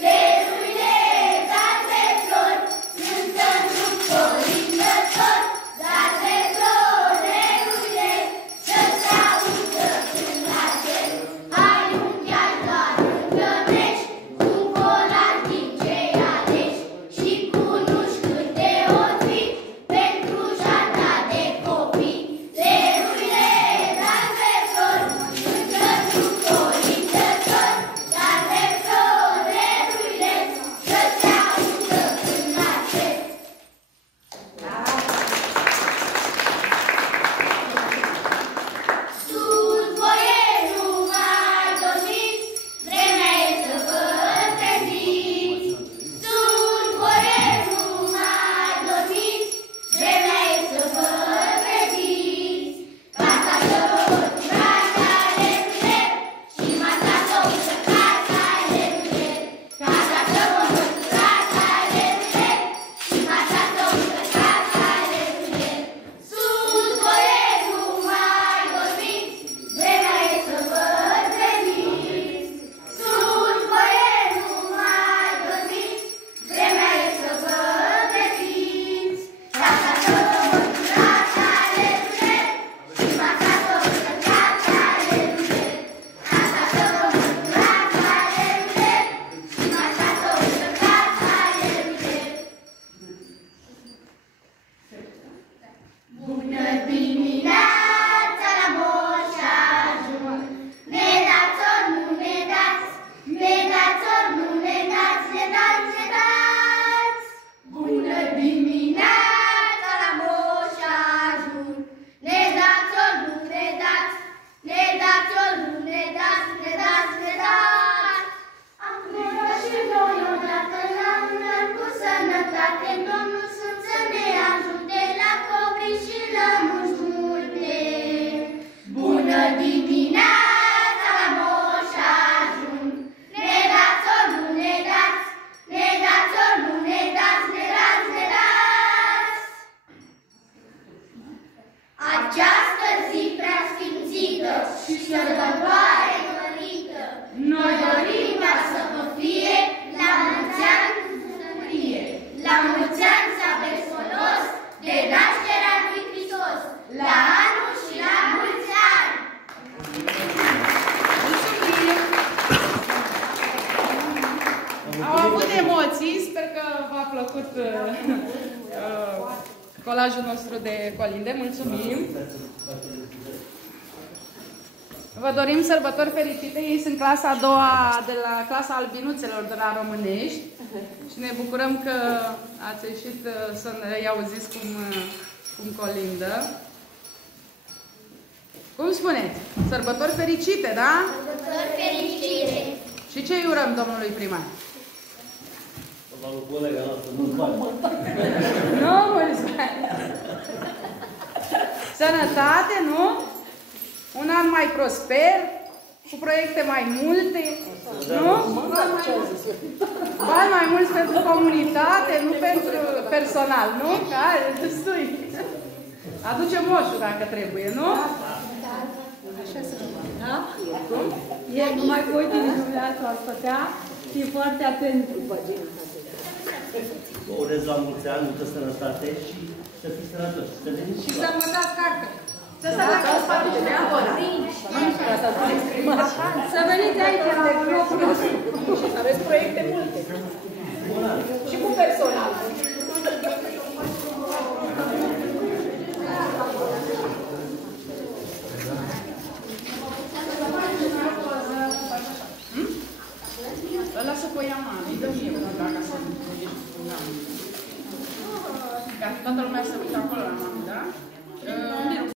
Le Au avut emoții, sper că v-a plăcut colajul nostru de colinde. Mulțumim! Vă dorim sărbători fericite. Ei sunt clasa a doua de la clasa albinuțelor de la Românești și ne bucurăm că ați ieșit să ne auziți cum colindă. Cum spuneți? Sărbători fericite, da? Sărbători fericite! Și ce îi urăm domnului primar? Nu, mulțumesc! Sănătate, nu? Un an mai prosper, cu proiecte mai multe, nu? Bani mai mulți pentru comunitate, nu pentru personal, nu? Care, destui. Aduce moșul dacă trebuie, nu? Așa să fie, da? E numai voi din dumneavoastră ați putea fi foarte atent. Vă urez la mulți ani, multă sănătate și să fiți sănătoși. Și să învățați carte. Să Să veniți aici la locul nostru. Aveți proiecte multe. Și cu personal. Lasă cu ea, mă, îi dă mie până dacă să nu ești cu ea. Ca toată lumea să uite acolo la mami, da?